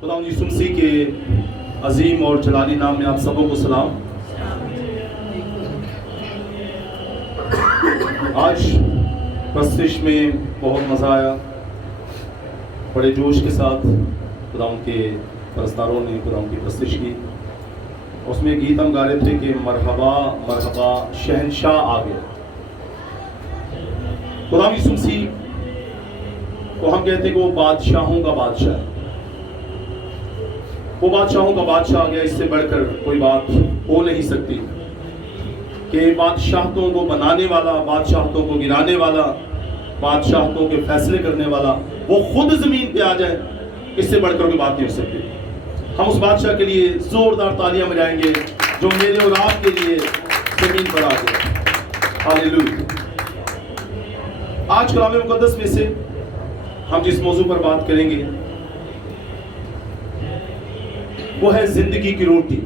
खुदावंद यीशु मसीह के अजीम और जलाली नाम में आप सबों को सलाम। आज प्रस्तुति में बहुत मज़ा आया, बड़े जोश के साथ खुदावंद के परस्तारों ने खुदावंद की प्रस्तुति की। उसमें गीत हम गा रहे थे कि मरहबा मरहबा शहंशाह आ गया। खुदावंद यीशु मसीह को हम कहते हैं कि वो बादशाहों का बादशाह है, वो बादशाहों का बादशाह आ गया। इससे बढ़कर कोई बात हो नहीं सकती कि बादशाहतों को बनाने वाला, बादशाहतों को गिराने वाला, बादशाहतों के फैसले करने वाला वो खुद जमीन पे आ जाए, इससे बढ़कर कोई बात नहीं हो सकती। हम उस बादशाह के लिए जोरदार तालियां बजाएंगे जो मेरे और आपके लिए जमीन पर आ गया। हालेलुया। आज कलाम मुकद्दस में से हम जिस मौजू पर बात करेंगे वो है जिंदगी की रोटी।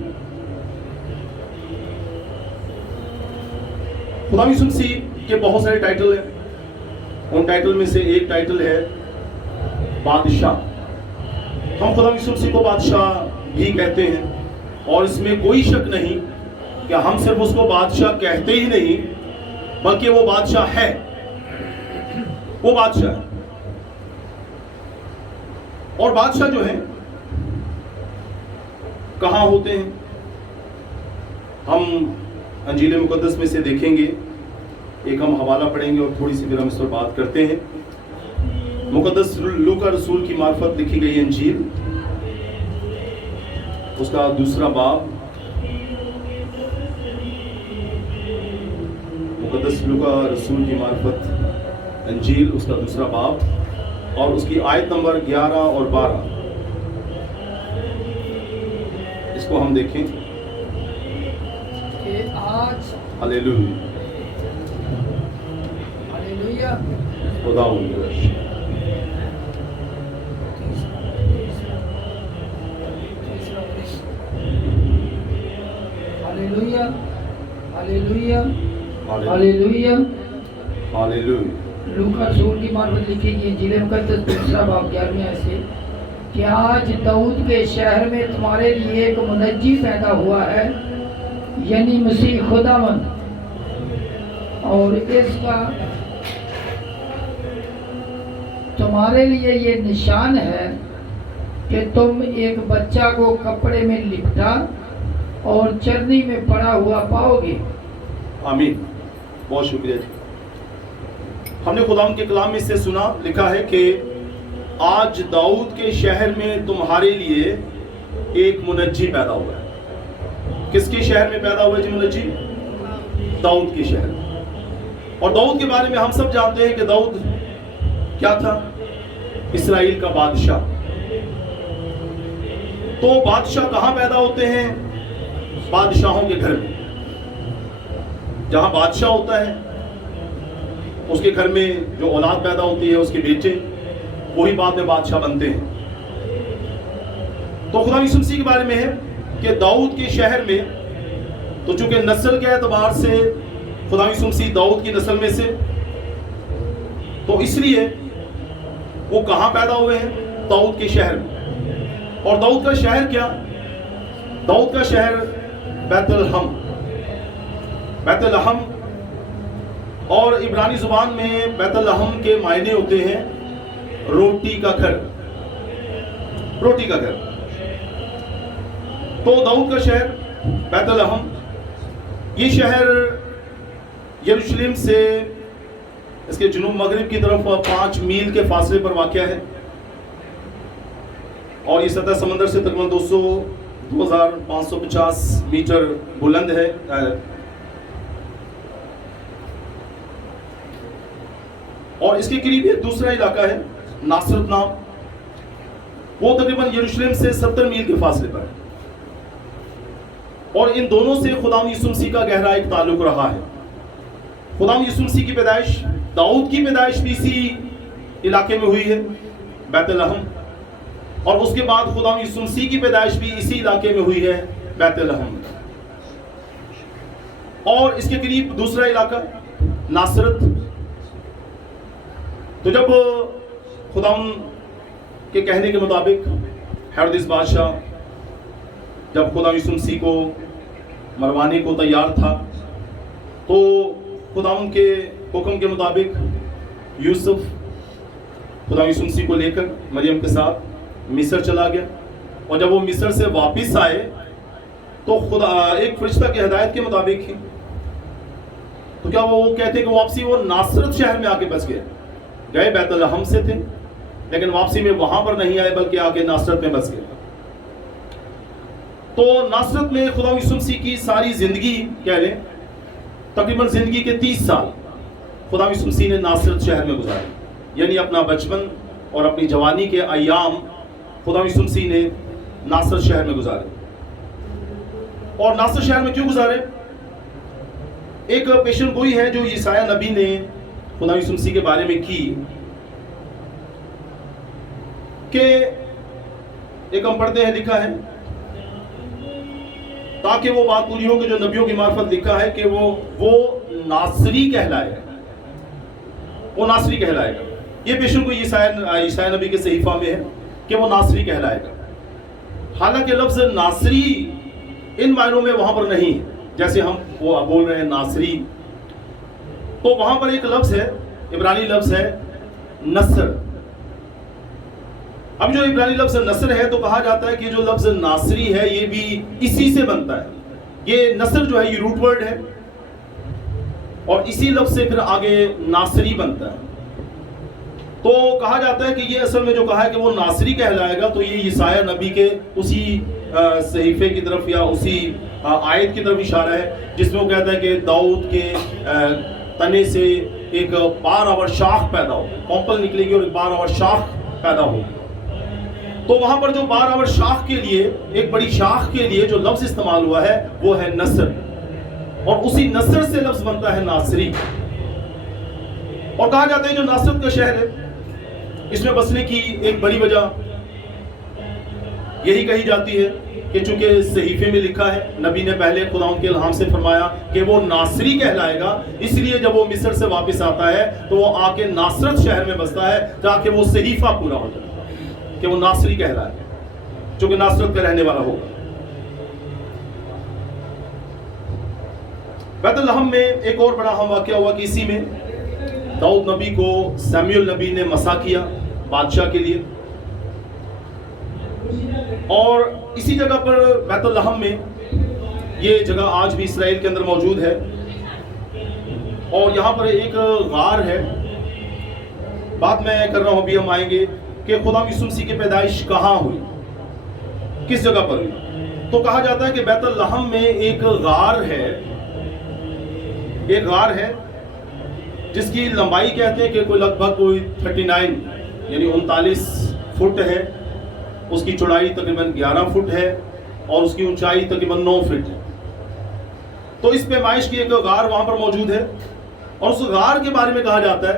खुदा यीशु मसीह के बहुत सारे टाइटल हैं, उन टाइटल में से एक टाइटल है बादशाह। हम खुदा यीशु मसीह को बादशाह भी कहते हैं और इसमें कोई शक नहीं कि हम सिर्फ उसको बादशाह कहते ही नहीं बल्कि वो बादशाह है, वो बादशाह है। और बादशाह जो है कहाँ होते हैं, हम अंजील मुकद्दस में से देखेंगे। एक हम हवाला पढ़ेंगे और थोड़ी सी फिर हम इस पर बात करते हैं। मुकद्दस लूका रसूल की मार्फत लिखी गई अंजील, उसका दूसरा बाब। मुकद्दस लूका रसूल की मार्फत अंजील, उसका दूसरा बाब और उसकी आयत नंबर 11 और 12, इसको हम देखें कि आज हालेलुया हालेलुया खुदावंद हालेलुया हालेलुया हालेलुया हालेलुया। लूका रसूल की मार्फत लिखी गई इंजील मुकद्दस दूसरा बाब 11वें आयत से कि आज दाऊद के शहर में तुम्हारे लिए एक मुनज्जी पैदा हुआ है, यानी मसीह खुदावंद, और इसका तुम्हारे लिए ये निशान है कि तुम एक बच्चा को कपड़े में लिपटा और चरनी में पड़ा हुआ पाओगे। आमीन। बहुत शुक्रिया जी। हमने खुदावंद के कलाम में से सुना, लिखा है कि आज दाऊद के शहर में तुम्हारे लिए एक मुनज्जी पैदा हुआ है। किसके शहर में पैदा हुआ जी मुनज्जी? दाऊद के शहर में। और दाऊद के बारे में हम सब जानते हैं कि दाऊद क्या था? इस्राएल का बादशाह। तो बादशाह कहां पैदा होते हैं? बादशाहों के घर में। जहां बादशाह होता है उसके घर में जो औलाद पैदा होती है, उसके बेटे, वही बाद में बादशाह बनते हैं। तो खुदा यीशु मसीह के बारे में है कि दाऊद के शहर में, तो चूंकि नस्ल के एतबार से खुदा यीशु मसीह दाऊद की नस्ल में से, तो इसलिए वो कहां पैदा हुए हैं? दाऊद के शहर में। और दाऊद का शहर क्या? दाऊद का शहर बैतलहम। बैतलहम और इब्रानी जुबान में बैतलहम के मायने होते हैं रोटी का घर, रोटी का घर। तो दाऊद का शहर बैतलहम, ये शहर यरूशलेम से इसके जुनूब मगरिब की तरफ 5 मील के फासले पर वाक़या है और ये सतह समंदर से तकरीबन 2550 मीटर बुलंद है। और इसके करीब एक दूसरा इलाका है नासरत नाम, वो तकरीबन यरूशलेम से 70 मील के फासले पर है। और इन दोनों से खुदावंद यीशु मसीह का गहरा एक ताल्लुक रहा है। खुदावंद यीशु मसीह की पैदाइश, दाऊद की पैदाइश भी इसी इलाके में हुई है, बैतलहम, और उसके बाद खुदावंद यीशु मसीह की पैदाइश भी इसी इलाके में हुई है, बैतलहम। और इसके करीब दूसरा इलाका नासरत। तो जब खुदावंद के कहने के मुताबिक हेरोदेस बादशाह जब खुदा यीशु मसीह को मरवाने को तैयार था तो खुदावंद के हुक्म के मुताबिक यूसुफ खुदा यीशु मसीह को लेकर मरियम के साथ मिस्र चला गया। और जब वो मिस्र से वापस आए तो खुदा एक फरिश्ता की हिदायत के मुताबिक ही तो क्या वो कहते हैं कि वापसी वो नासरत शहर में आके बस गए बैतलहम से थे, लेकिन वापसी में वहां पर नहीं आए बल्कि आगे नासरत में बस गए। तो नासरत में खुदा यीशु मसीह की सारी जिंदगी कह लें, तकरीबन जिंदगी के 30 साल खुदा यीशु मसीह ने नासरत शहर में गुजारे, यानी अपना बचपन और अपनी जवानी के अयाम खुदा यीशु मसीह ने नासरत शहर में गुजारे। और नासरत शहर में क्यों गुजारे? एक पेशन गोई है जो यशायाह नबी ने खुदा यीशु मसीह के बारे में की कि एक हम पढ़ते हैं, लिखा है ताकि वो बात पूरी हो कि जो नबियों की मार्फत लिखा है कि वो नासरी कहलाएगा, वो नासरी कहलाएगा। ये पेशन गोई यशायाह नबी के सहीफा में है कि वो नासरी कहलाएगा। हालांकि लफ्ज नासरी इन मायनों में वहां पर नहीं है जैसे हम वो बोल रहे हैं नासरी, तो वहां पर एक लफ्ज है, इब्रानी लफ्ज है नसर। अब जो इब्रानी लफ्ज नसर है तो कहा जाता है कि जो लफ्ज नासरी है ये भी इसी से बनता है। ये नसर जो है ये रूट वर्ड है और इसी लफ्ज से फिर आगे नासरी बनता है। तो कहा जाता है कि ये असल में जो कहा है कि वो नासरी कहलाएगा, तो ये यशायाह नबी के उसी सहीफे की तरफ या उसी आयत की तरफ इशारा है जिसमें वो कहता है कि दाऊद के तने से एक बारआवर शाख पैदा हो, कॉम्पल निकलेगी और एक बारआवर शाख पैदा होगी। तो वहां पर जो बारआवर शाख के लिए, एक बड़ी शाख के लिए जो लफ्ज इस्तेमाल हुआ है वो है नसर, और उसी नसर से लफ्ज बनता है नासरी। और कहा जाता है जो नासरत का शहर है इसमें बसने की एक बड़ी वजह यही कही जाती है कि चूंकि सहीफे में लिखा है, नबी ने पहले खुदा के इल्हाम से फरमाया कि वो नासरी कहलाएगा, इसलिए जब वो मिस्र से वापस आता है तो वो आके नासरत शहर में बसता है ताकि वो सहीफा पूरा हो जाए कि वो नासरी कहलाए, चूंकि नासरत का रहने वाला होगा। बैतलहम में एक और बड़ा अहम वाक़या हुआ कि इसी में दाऊद नबी को सैमुअल नबी ने मसा किया बादशाह के लिए, और इसी जगह पर बैतलहम में, ये जगह आज भी इस्राएल के अंदर मौजूद है, और यहाँ पर एक गार है। बात मैं कर रहा हूँ, अभी हम आएंगे कि खुदा यीशु मसीह की पैदाइश कहाँ हुई, किस जगह पर हुई। तो कहा जाता है कि बैतलहम में एक गार है जिसकी लंबाई कहते हैं कि कोई लगभग कोई 39 यानी 39 फुट है, उसकी चौड़ाई तकरीबन 11 फुट है और उसकी ऊंचाई तकरीबन 9 फुट है। तो इस पैमाइश की एक गार वहां पर मौजूद है, और उस गार के बारे में कहा जाता है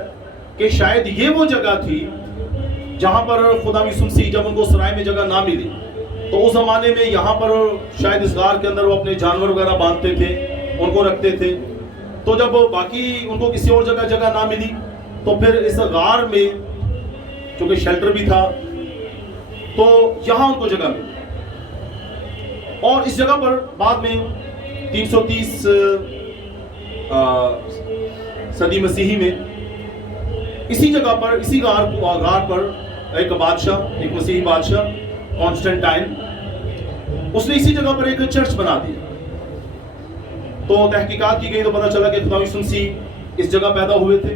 कि शायद ये वो जगह थी जहां पर खुदा यीशु मसीह, जब उनको सराय में जगह ना मिली तो उस जमाने में यहाँ पर शायद इस गार के अंदर वो अपने जानवर वगैरह बांधते थे, उनको रखते थे। तो जब बाकी उनको किसी और जगह ना मिली तो फिर इस गार में, क्योंकि शेल्टर भी था, तो यहां उनको जगह मिली। और इस जगह पर बाद में 330 सदी मसीही में इसी जगह पर, इसी गार पर एक बादशाह, एक मसीही बादशाह कॉन्स्टेंटाइन, उसने इसी जगह पर एक चर्च बना दिया। तो तहकीकात की गई तो पता चला कि खुदा यीशु मसीह इस जगह पैदा हुए थे,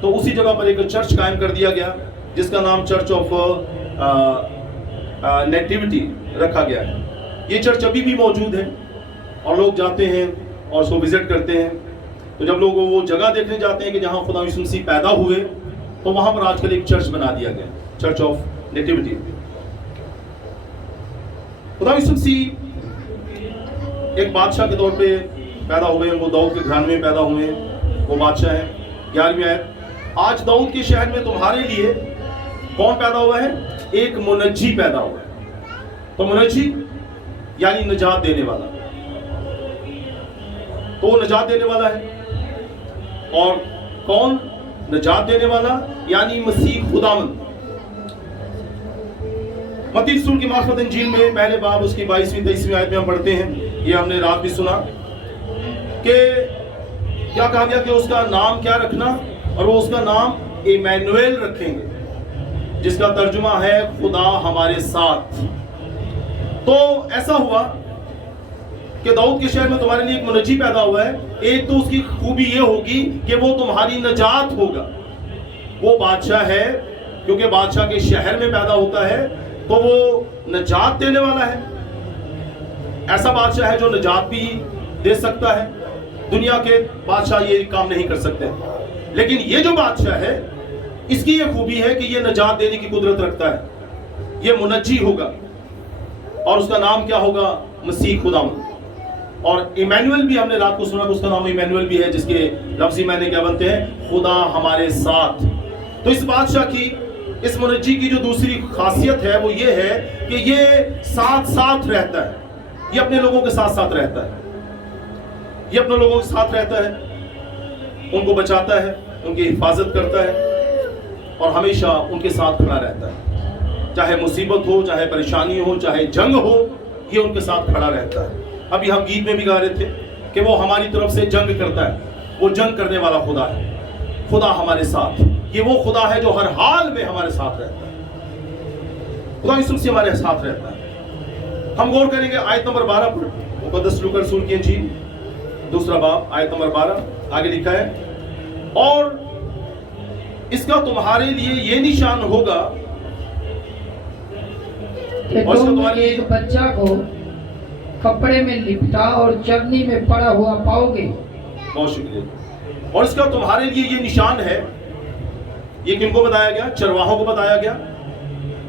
तो उसी जगह पर एक चर्च कायम कर दिया गया जिसका नाम चर्च ऑफ नेटिविटी रखा गया है। ये चर्च अभी भी मौजूद है और लोग जाते हैं और उसको विजिट करते हैं। तो जब लोग वो जगह देखने जाते हैं कि जहाँ खुदा यीशु मसीह पैदा हुए, तो वहाँ पर आजकल एक चर्च बना दिया गया, चर्च ऑफ नेटिविटी। खुदा यीशु मसीह एक बादशाह के तौर पे पैदा हुए, वो दाऊद के घराने में पैदा हुए, वो बादशाह है। 11वीं आयत, आज दाऊद के शहर में तुम्हारे लिए कौन पैदा हुआ है? एक मुनज्जी पैदा हुआ है। तो मुनज्जी यानी निजात देने वाला, तो वो निजात देने वाला है। और कौन निजात देने वाला? यानी मसीह खुदावंद। मत्ती रसूल की मार्फत इंजील में पहले बाब उसकी 22वीं 23वीं आयत में हम पढ़ते हैं, ये हमने रात भी सुना कि क्या कहा गया कि उसका नाम क्या रखना, और वो उसका नाम इमैनुएल रखेंगे, जिसका तर्जुमा है खुदा हमारे साथ। तो ऐसा हुआ कि दाऊद के शहर में तुम्हारे लिए एक मुनज्जी पैदा हुआ है। एक तो उसकी खूबी ये होगी कि वो तुम्हारी नजात होगा। वो बादशाह है, क्योंकि बादशाह के शहर में पैदा होता है तो वो नजात देने वाला है। ऐसा बादशाह है जो नजात भी दे सकता है। दुनिया के बादशाह ये काम नहीं कर सकते, लेकिन ये जो बादशाह है इसकी ये खूबी है कि ये नजात देने की कुदरत रखता है। ये मुनज्जी होगा और उसका नाम क्या होगा? मसीह खुदावंद। और इमैनुएल भी हमने रात को सुना कि उसका नाम इमैनुएल भी है, जिसके लफ्ज़ी मायने क्या बनते हैं? खुदा हमारे साथ। तो इस बादशाह की, इस मुनज्जी की जो दूसरी खासियत है वो ये है कि ये साथ साथ रहता है। ये अपने लोगों के साथ साथ रहता है। ये अपने लोगों के साथ रहता है, उनको बचाता है, उनकी हिफाजत करता है और हमेशा उनके साथ खड़ा रहता है। चाहे मुसीबत हो, चाहे परेशानी हो, चाहे जंग हो, ये उनके साथ खड़ा रहता है। अभी हम गीत में भी गा रहे थे कि वो हमारी तरफ से जंग करता है। वो जंग करने वाला खुदा है। खुदा हमारे साथ, ये वो खुदा है जो हर हाल में हमारे साथ रहता है। खुदा यीशु मसीह हमारे साथ रहता है। हम गौर करेंगे आयत नंबर 12 पर, मुक़द्दस लूका रसूल की इंजील दूसरा बाब आयत नंबर 12। आगे लिखा है, और इसका तुम्हारे लिए ये निशान होगा कि तुम एक बच्चा को कपड़े में लिपटा और चरनी में पड़ा हुआ पाओगे। बहुत शुक्रिया। और इसका तुम्हारे लिए ये निशान है। ये किनको बताया गया? चरवाहों को बताया गया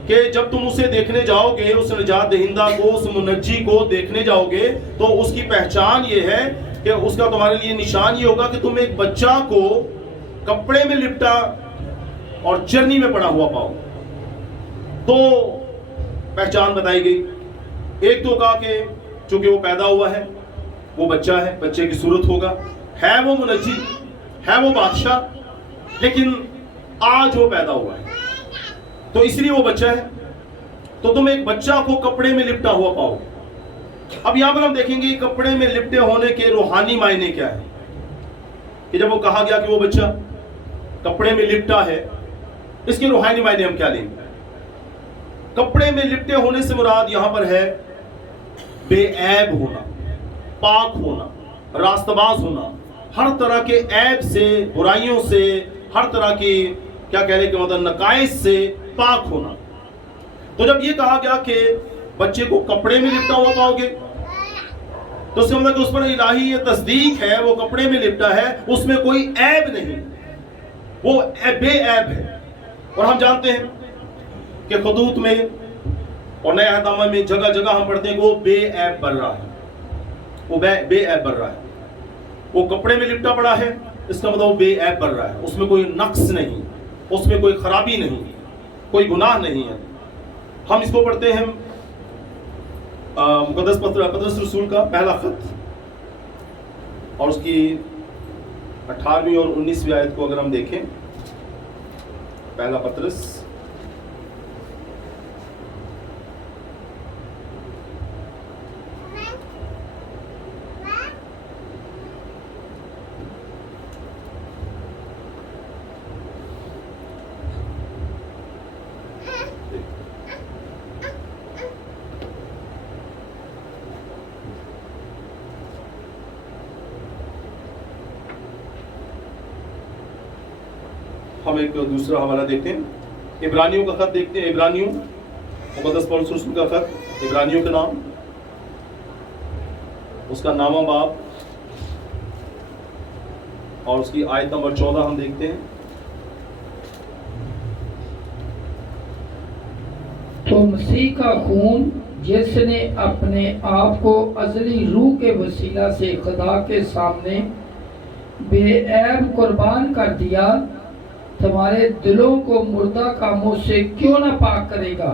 कि जब तुम उसे देखने जाओगे, उस निजात दहिंदा को, उस मुनज्जी को देखने जाओगे, तो उसकी पहचान ये है कि उसका तुम्हारे लिए निशान ये होगा कि तुम एक बच्चा को कपड़े में लिपटा और चरनी में पड़ा हुआ पाओ। तो पहचान बताई गई। एक तो कहा कि चूंकि वो पैदा हुआ है, वो बच्चा है, बच्चे की सूरत होगा, है वो मुनज्जी, है वो बादशाह, लेकिन आज वो पैदा हुआ है तो इसलिए वो बच्चा है। तो तुम एक बच्चा को कपड़े में लिपटा हुआ पाओ। अब यहां पर हम देखेंगे कपड़े में लिपटे होने के रूहानी मायने क्या है। कि जब वो कहा गया कि वो बच्चा कपड़े में लिपटा है, इसके रूहानी मायने हम क्या लेंगे? कपड़े में लिपटे होने से मुराद यहां पर है बेऐब होना, पाक होना, रास्तबाज होना, हर तरह के ऐब से, बुराइयों से, हर तरह की क्या कहने के मतलब नकाइस से पाक होना। तो जब ये कहा गया कि बच्चे को कपड़े में लिपटा हुआ पाओगे, तो इसका मतलब कि उस पर इलाही ये तस्दीक है, वो कपड़े में लिपटा है, उसमें कोई ऐब नहीं, वो बेऐब है। और हम जानते हैं कि खदूत में और नए अहदनामे में जगह जगह हम पढ़ते हैं कि वो बेऐब बन रहा है, वो बेऐब बन रहा है। वो कपड़े में लिपटा पड़ा है, इसका मतलब वो बेऐब बन रहा है, उसमें कोई नक्स नहीं, उसमें कोई खराबी नहीं, कोई गुनाह नहीं है। हम इसको पढ़ते हैं मुक़द्दस पतरस रसूल का पहला खत और उसकी 18वीं और 19वीं आयत को अगर हम देखें, पहला पतरस हम एक दूसरा हवाला देखते हैं, इब्रानियों का खत देखते हैं। इब्रानियों, मुक़द्दस पौलुस रसूल का खत, इब्रानियों का नाम, उसका नामा बाब और उसकी आयत नंबर 14 हम देखते हैं। तो मसीह का खून जिसने अपने आप को अज़ली रूह के वसीला से खुदा के सामने बेऐब कुर्बान कर दिया, तुम्हारे दिलों को मुर्दा कामों से क्यों ना पाक करेगा,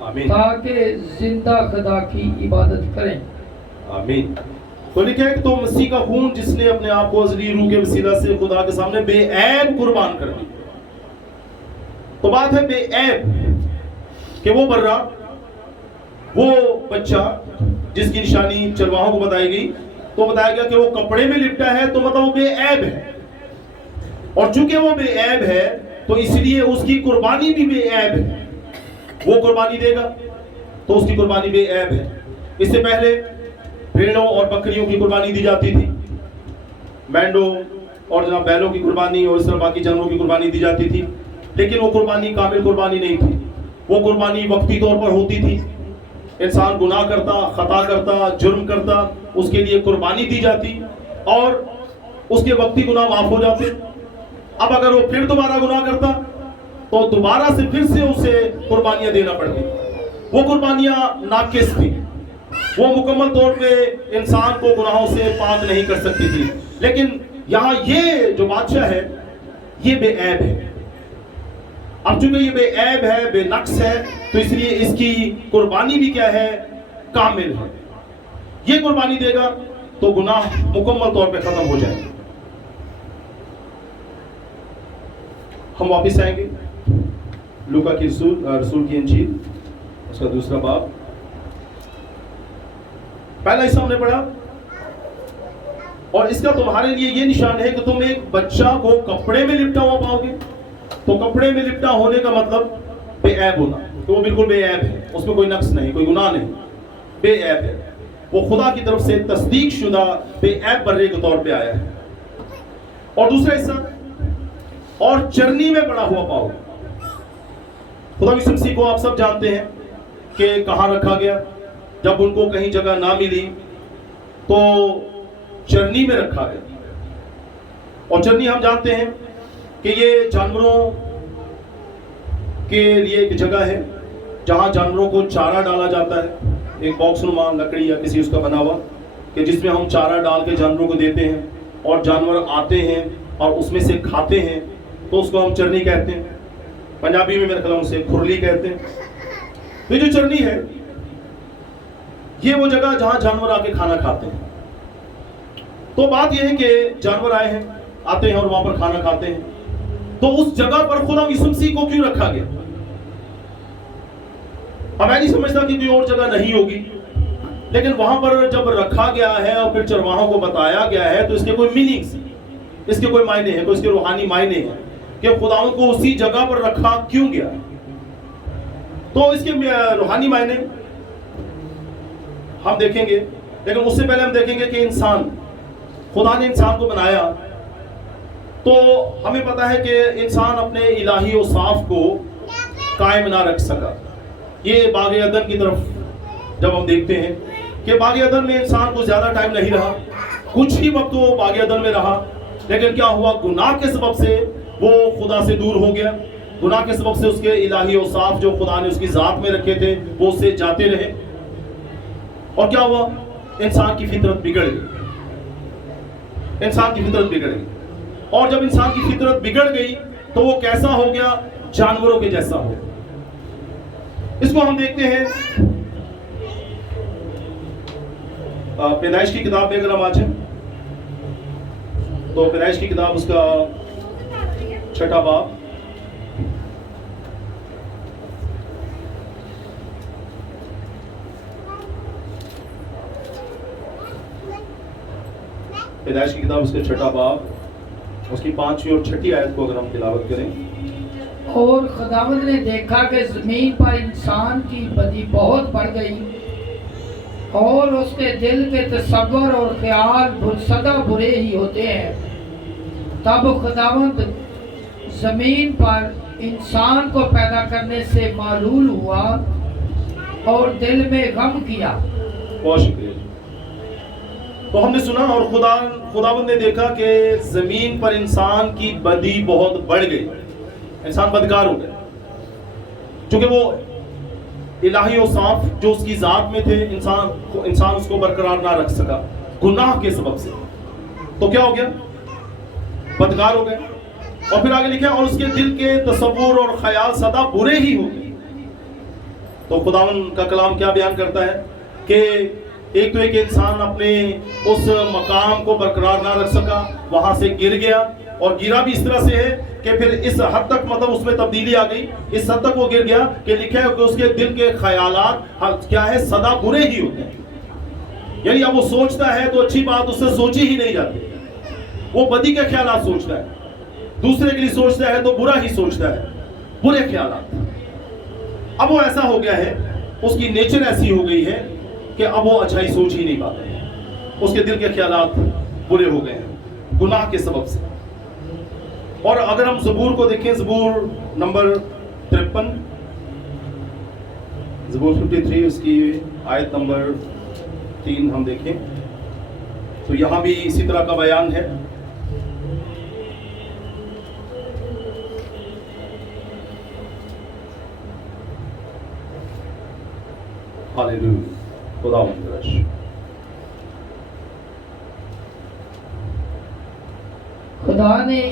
ताकि जिंदा खुदा की इबादत करें। आमीन। तो लिखा है कि तो मसीह का खून जिसने अपने आप को अज़ली रूह के वसीला से खुदा के सामने बेऐब कुर्बान कर दिया। तो बात है बेऐब कि वो बर्रा, وہ بچہ جس کی نشانی چرواہوں کو بتائی گئی تو بتایا گیا کہ وہ کپڑے میں لپٹا ہے تو مطلب وہ بے عیب ہے، اور چونکہ وہ بے عیب ہے تو اس لیے اس کی قربانی بھی بے عیب ہے، وہ قربانی دے گا تو اس کی قربانی بے عیب ہے۔ اس سے پہلے بھیڑوں اور بکریوں کی قربانی دی جاتی تھی، مینڈوں اور جناب بیلوں کی قربانی اور اس طرح باقی جانوروں کی قربانی دی جاتی تھی، لیکن وہ قربانی کامل قربانی نہیں تھی، وہ قربانی وقتی طور پر ہوتی تھی۔ انسان گناہ کرتا، خطا کرتا، جرم کرتا، اس کے لیے قربانی دی جاتی اور اس کے وقتی گناہ معاف ہو جاتے۔ اب اگر وہ پھر دوبارہ گناہ کرتا تو دوبارہ سے پھر سے اسے قربانیاں دینا پڑتی، وہ قربانیاں ناقص تھی، وہ مکمل طور پہ انسان کو گناہوں سے پاک نہیں کر سکتی تھی۔ لیکن یہاں یہ جو بادشاہ ہے یہ بے عیب ہے، اب چونکہ یہ بے عیب ہے، بے نقص ہے، تو اس لیے اس کی قربانی بھی کیا ہے؟ کامل ہے۔ یہ قربانی دے گا تو گناہ مکمل طور پہ ختم ہو جائے گا۔ ہم واپس آئیں گے لوکا کی رسول کی انجیل، اس کا 2 باب، پہلا حصہ ہم نے پڑھا، اور اس کا تمہارے لیے یہ نشان ہے کہ تم ایک بچہ کو کپڑے میں لپٹا ہوا پاؤ گے۔ تو کپڑے میں لپٹا ہونے کا مطلب بے عیب ہونا، تو وہ بالکل بے عیب ہے، اس میں کوئی نقص نہیں، کوئی گناہ نہیں، بے عیب ہے، وہ خدا کی طرف سے تصدیق شدہ بے عیب برے کے طور پہ آیا ہے۔ اور دوسرا حصہ، اور چرنی میں پڑا ہوا پاؤ۔ خدا یسوع مسیح کو آپ سب جانتے ہیں کہ کہاں رکھا گیا، جب ان کو کہیں جگہ نہ ملی تو چرنی میں رکھا گیا، اور چرنی ہم جانتے ہیں کہ یہ جانوروں کے لیے ایک جگہ ہے جہاں جانوروں کو چارہ ڈالا جاتا ہے، ایک باکس نما لکڑی یا کسی اس کا بنا ہوا کہ جس میں ہم چارہ ڈال کے جانوروں کو دیتے ہیں اور جانور آتے ہیں اور اس میں سے کھاتے ہیں، تو اس کو ہم چرنی کہتے ہیں، پنجابی میں میرے خیال اسے کھرلی کہتے ہیں۔ تو جو چرنی ہے یہ وہ جگہ جہاں جانور آ کے کھانا کھاتے ہیں۔ تو بات یہ ہے کہ جانور آئے ہیں، آتے ہیں اور وہاں پر کھانا کھاتے ہیں، تو اس جگہ پر خدا یسوع مسیح کو کیوں رکھا گیا؟ اب میں نہیں سمجھتا کہ کوئی اور جگہ نہیں ہوگی، لیکن وہاں پر جب رکھا گیا ہے اور پھر چرواہوں کو بتایا گیا ہے تو اس کے کوئی میننگز، اس کے کوئی معنی ہیں، کوئی اس کے روحانی معنی ہیں کہ خداوند کو اسی جگہ پر رکھا کیوں گیا۔ تو اس کے روحانی معنی ہم دیکھیں گے، لیکن اس سے پہلے ہم دیکھیں گے کہ انسان، خدا نے انسان کو بنایا تو ہمیں پتا ہے کہ انسان اپنے الہی اوصاف کو قائم نہ رکھ سکا۔ یہ باغ عدن کی طرف جب ہم دیکھتے ہیں کہ باغ عدن میں انسان کو زیادہ ٹائم نہیں رہا، کچھ ہی وقت وہ باغ عدن میں رہا، لیکن کیا ہوا؟ گناہ کے سبب سے وہ خدا سے دور ہو گیا، گناہ کے سبب سے اس کے الہی اوصاف جو خدا نے اس کی ذات میں رکھے تھے وہ اس سے جاتے رہے، اور کیا ہوا؟ انسان کی فطرت بگڑ گئی، انسان کی فطرت بگڑ گئی، اور جب انسان کی فطرت بگڑ گئی تو وہ کیسا ہو گیا؟ جانوروں کے جیسا ہو گیا۔ اس کو ہم دیکھتے ہیں پیدائش کی کتاب میں، اگر ہم آج ہیں تو پیدائش کی کتاب اس کا 6 باب، پیدائش کی کتاب اس کا 6 باب، اس کی 5ویں اور 6ٹھی آیت کو اگر ہم تلاوت کریں۔ اور خداوند نے دیکھا کہ زمین پر انسان کی بدی بہت بڑھ گئی اور اس کے دل کے تصور اور خیال سدا برے ہی ہوتے ہیں۔ تب خداوند زمین پر انسان کو پیدا کرنے سے معلول ہوا اور دل میں غم کیا۔ بہت شکریہ۔ تو ہم نے سنا اور خداوند نے دیکھا کہ زمین پر انسان کی بدی بہت بڑھ گئی، انسان بدکار ہو گیا، چونکہ وہ الہی اوصاف جو اس کی ذات میں تھے انسان اس کو برقرار نہ رکھ سکا گناہ کے سبب سے، تو کیا ہو گیا؟ بدکار ہو گئے۔ اور پھر آگے لکھا اور اس کے دل کے تصور اور خیال سدا برے ہی ہو گئے۔ تو خداوند کا کلام کیا بیان کرتا ہے کہ ایک تو ایک انسان اپنے اس مقام کو برقرار نہ رکھ سکا، وہاں سے گر گیا، اور گرا بھی اس طرح سے ہے کہ پھر اس حد تک مطلب اس میں تبدیلی آ گئی، اس حد تک وہ گر گیا کہ لکھا ہے کہ اس کے دل کے خیالات کیا ہے، سدا برے ہی ہوتے ہیں. یعنی اب وہ سوچتا ہے تو اچھی بات اس سے سوچی ہی نہیں جاتی، وہ بدی کے خیالات سوچتا ہے، دوسرے کے لیے سوچتا ہے تو برا ہی سوچتا ہے، برے خیالات. اب وہ ایسا ہو گیا ہے، اس کی نیچر ایسی ہو گئی ہے کہ اب وہ اچھائی سوچ ہی نہیں پاتا، اس کے دل کے خیالات برے ہو گئے ہیں گناہ کے سبب سے. اور اگر ہم زبور کو دیکھیں، زبور نمبر 53، زبور 53 اس کی آیت نمبر 3 ہم دیکھیں تو یہاں بھی اسی طرح کا بیان ہے. ہاللیلویا، خدا مقدس. خدا نے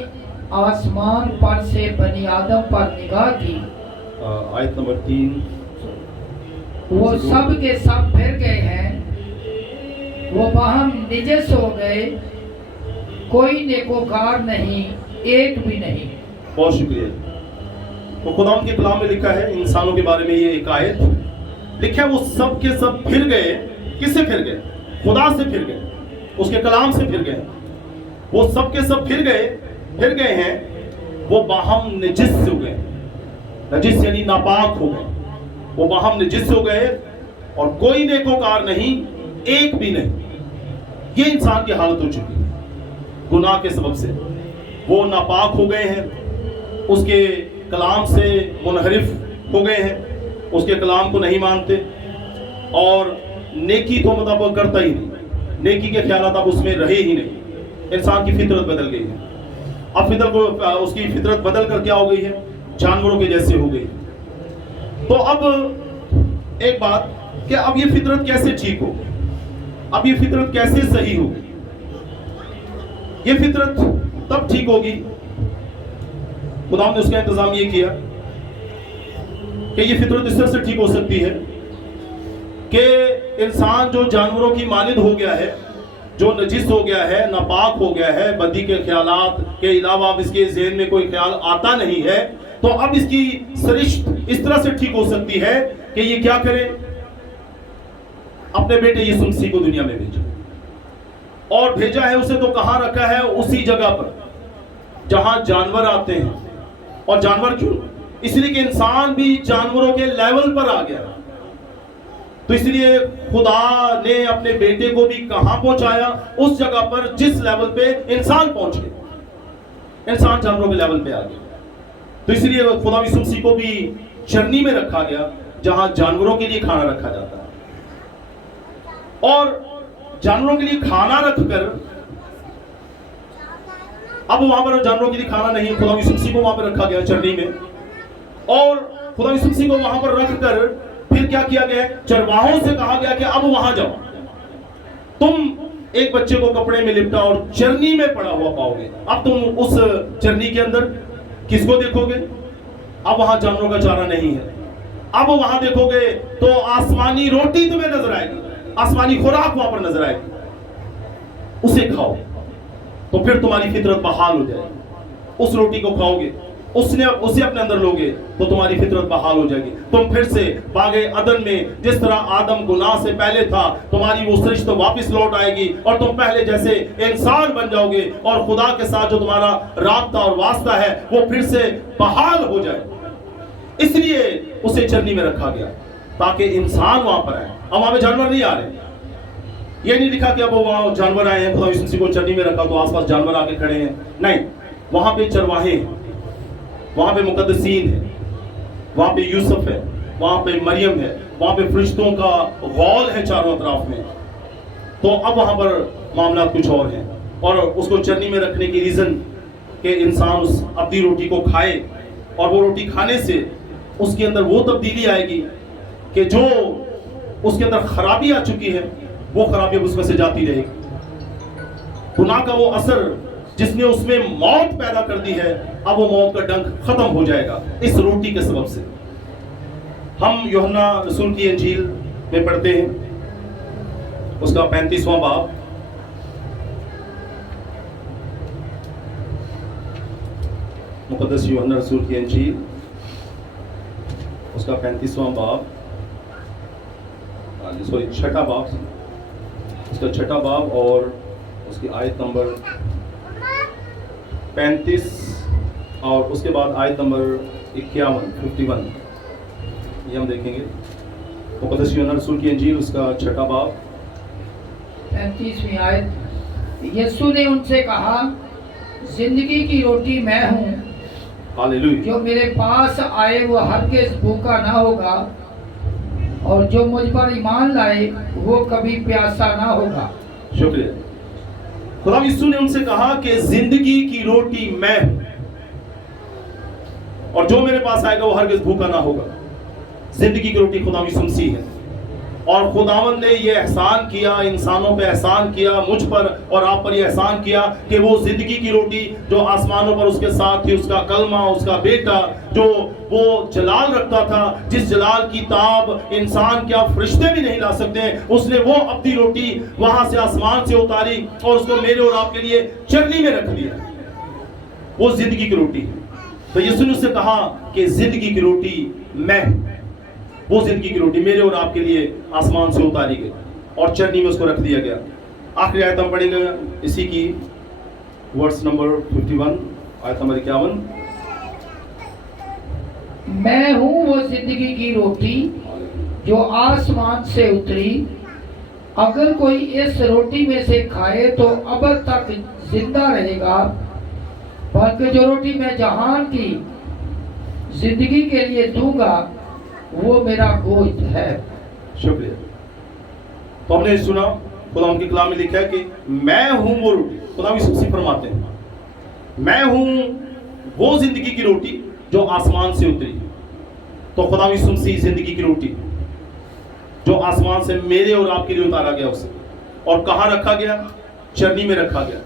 آسمان پر سے بنی آدم پر نگاہ کی، آیت نمبر 3، وہ سب کے سب پھر گئے ہیں، وہ باہم نجس ہو گئے، کوئی نیکوکار نہیں، ایک بھی نہیں. بہت شکریہ. تو خدا کے کلام میں لکھا ہے انسانوں کے بارے میں یہ ایک آیت لکھا ہے، وہ سب کے سب پھر گئے. کس سے پھر گئے؟ خدا سے پھر گئے، اس کے کلام سے پھر گئے. وہ سب کے سب پھر گئے ہیں، وہ باہم نجس ہو گئے. نجس یعنی ناپاک ہو گئے، وہ باہم نجس ہو گئے اور کوئی نیکوکار نہیں، ایک بھی نہیں. یہ انسان کی حالت ہو چکی ہے گناہ کے سبب سے. وہ ناپاک ہو گئے ہیں، اس کے کلام سے منحرف ہو گئے ہیں، اس کے کلام کو نہیں مانتے اور نیکی تو مطلب کرتا ہی نہیں، نیکی کے خیالات اب اس میں رہے ہی نہیں. انسان کی فطرت بدل گئی ہے. اب اس کی فطرت بدل کر کیا ہو گئی ہے؟ جانوروں کے جیسے ہو گئی. تو اب ایک بات کہ اب یہ فطرت کیسے ٹھیک ہو، اب یہ فطرت کیسے صحیح ہوگی؟ یہ فطرت تب ٹھیک ہوگی، خدا نے اس کا انتظام یہ کیا کہ یہ فطرت اس طرح سے ٹھیک ہو سکتی ہے کہ انسان جو جانوروں کی مانند ہو گیا ہے، جو نجس ہو گیا ہے، ناپاک ہو گیا ہے، بدی کے خیالات کے علاوہ اب اس کے ذہن میں کوئی خیال آتا نہیں ہے، تو اب اس کی سرشت اس طرح سے ٹھیک ہو سکتی ہے کہ یہ کیا کرے؟ اپنے بیٹے یسوع مسیح کو دنیا میں بھیجا، اور بھیجا ہے اسے تو کہاں رکھا ہے؟ اسی جگہ پر جہاں جانور آتے ہیں. اور جانور کیوں؟ اس لیے کہ انسان بھی جانوروں کے لیول پر آ گیا. تو اس لیے خدا نے اپنے بیٹے کو بھی کہاں پہنچایا؟ اس جگہ پر جس لیول پہ انسان پہنچ گیا، انسان جانوروں کے لیول پہ آ گیا. تو اس لیے خدا یسوع مسیح کو بھی چرنی میں رکھا گیا جہاں جانوروں کے لیے کھانا رکھا جاتا ہے. اور جانوروں کے لیے کھانا رکھ کر اب وہاں پر جانوروں کے لیے کھانا نہیں، خدا یسوع مسیح کو وہاں پر رکھا گیا چرنی میں. اور خدا یسوع مسیح کو وہاں پر رکھ کر پھر کیا کیا گیا؟ چرواہوں سے کہا گیا کہ اب وہاں جاؤ، تم ایک بچے کو کپڑے میں لپٹا اور چرنی میں پڑا ہوا پاؤ گے. اب تم اس چرنی کے اندر کس کو دیکھو گے؟ اب وہاں جانوروں کا چارہ نہیں ہے. اب وہاں دیکھو گے تو آسمانی روٹی تمہیں نظر آئے گی، آسمانی خوراک وہاں پر نظر آئے گی، اسے کھاؤ تو پھر تمہاری فطرت بحال ہو جائے گی. اس روٹی کو کھاؤ گے، اسے اپنے اندر لوگے تو تمہاری فطرت بحال ہو جائے گی. تم پھر سے باغ عدن میں جس طرح آدم گناہ سے پہلے تھا، تمہاری وہ سرشت واپس لوٹ آئے گی اور تم پہلے جیسے انسان بن جاؤ گے، اور خدا کے ساتھ جو تمہارا رابطہ اور واسطہ ہے وہ پھر سے بحال ہو جائے. اس لیے اسے چرنی میں رکھا گیا تاکہ انسان وہاں پر آئے. اب وہاں پہ جانور نہیں آ رہے. یہ نہیں لکھا کہ اب وہاں جانور آئے ہیں، خدا یسوع مسیح کو چرنی میں رکھا تو آس پاس جانور آ کے کھڑے ہیں. نہیں، وہاں پہ چرواہے ہیں، وہاں پہ مقدسین ہے، وہاں پہ یوسف ہے، وہاں پہ مریم ہے، وہاں پہ فرشتوں کا غول ہے چاروں اطراف میں. تو اب وہاں پر معاملات کچھ اور ہیں. اور اس کو چرنی میں رکھنے کی ریزن کہ انسان اس ابدی روٹی کو کھائے، اور وہ روٹی کھانے سے اس کے اندر وہ تبدیلی آئے گی کہ جو اس کے اندر خرابی آ چکی ہے وہ خرابی اب اس میں سے جاتی رہے گی. گناہ کا وہ اثر جس نے اس میں موت پیدا کر دی ہے، اب وہ موت کا ڈنک ختم ہو جائے گا اس روٹی کے سبب سے. ہم یوحنا رسول کی انجیل میں پڑھتے ہیں اس کا 35واں باب. मुक़द्दस यूहन्ना रसूल की इंजील उसका 35वां बाब, सॉरी छठा बाब, उसका छठा बाब और उसकी आयत नंबर 35 और उसके बाद आयत नंबर 51 ये हम देखेंगे। मुक़द्दस यूहन्ना रसूल की इंजील उसका छठा बाब 35वीं आयत। यीशु ने उनसे कहा, जिंदगी की रोटी मैं हूँ, हालेलुया। जो मेरे पास आए वो हरगिज़ भूखा ना होगा, और जो मुझ पर ईमान लाए वो कभी प्यासा ना होगा। शुक्रिया। खुदा यीशु ने उनसे कहा कि जिंदगी की रोटी मैं हूं, और जो मेरे पास आएगा वो हरगिज़ भूखा ना होगा। जिंदगी की रोटी खुदा यीशु मसीह है, और खुदावंद ने ये एहसान किया, इंसानों पे एहसान किया, मुझ पर और आप पर ये एहसान किया कि वो जिंदगी की रोटी जो आसमानों पर उसके साथ थी, उसका कलमा, उसका बेटा, जो वो जलाल रखता था, जिस जलाल की ताब इंसान क्या फरिश्ते भी नहीं ला सकते, उसने वो अपनी रोटी वहां से आसमान से उतारी और उसको मेरे और आपके लिए चरनी में रख दिया। वो जिंदगी की रोटी है। तो यीशु ने उससे कहा कि जिंदगी की रोटी मैं हूं। वो जिंदगी की रोटी मेरे और आपके लिए आसमान से उतारी गई और चरनी में उसको रख दिया गया। आखिरी आयत हम पढ़ेंगे इसी की, वर्स नंबर 51, आयत नंबर 51। मैं हूँ वो जिंदगी की रोटी जो आसमान से उतरी, अगर कोई इस रोटी में से खाए तो अबद तक जिंदा रहेगा, बल्कि जो रोटी मैं जहान की जिंदगी के लिए दूंगा वो मेरा गोश्त है। शुक्रिया। तो हमने सुना, खुदा उनके कलाम में लिखा है कि मैं हूं वो रोटी। खुदा भी फरमाते हैं, मैं हूं वो जिंदगी की रोटी जो आसमान से उतरी। तो खुदा भी जिंदगी की रोटी जो आसमान से मेरे और आपके लिए उतारा गया उसे, और कहाँ रखा गया? चरनी में रखा गया,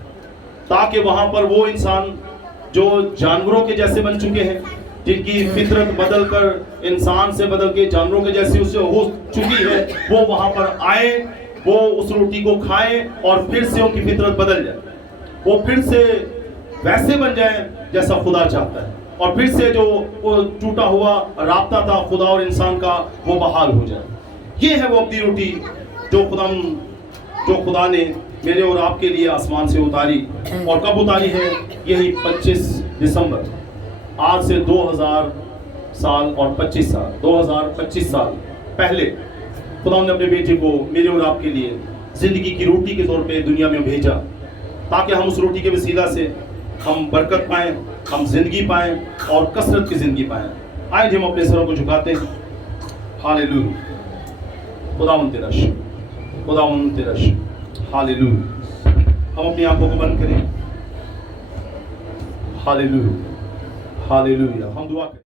ताकि वहां पर वो इंसान जो जानवरों के जैसे बन चुके हैं, जिनकी फितरत बदल कर इंसान से बदल के जानवरों के जैसे उससे हो चुकी है, वो वहां पर आए, वो उस रोटी को खाएं और फिर से उनकी फितरत बदल जाए, वो फिर से वैसे बन जाए जैसा खुदा चाहता है, और फिर से जो वो टूटा हुआ राब्ता था खुदा और इंसान का वो बहाल हो जाए। ये है वो अपनी रोटी जो खुदा ने मेरे और आपके लिए आसमान से उतारी। और कब उतारी है? यही 25 दिसंबर, आज से 2000 साल और 25 साल 2025 साल पहले खुदा ने अपने बेटे को मेरे और आपके लिए जिंदगी की रोटी के तौर पे दुनिया में भेजा, ताकि हम उस रोटी के वसीला से हम बरकत पाएं, हम जिंदगी पाएं और कसरत की जिंदगी पाएं। आए हम अपने सरों को झुकाते हैं। हालेलुया। खुदावंद तेरा शुक्र, खुदावंद तेरा शुक्र। हालेलुया। हम अपनी आंखों को बंद करें। Hallelujah, hallelujah. हम दुआ करें।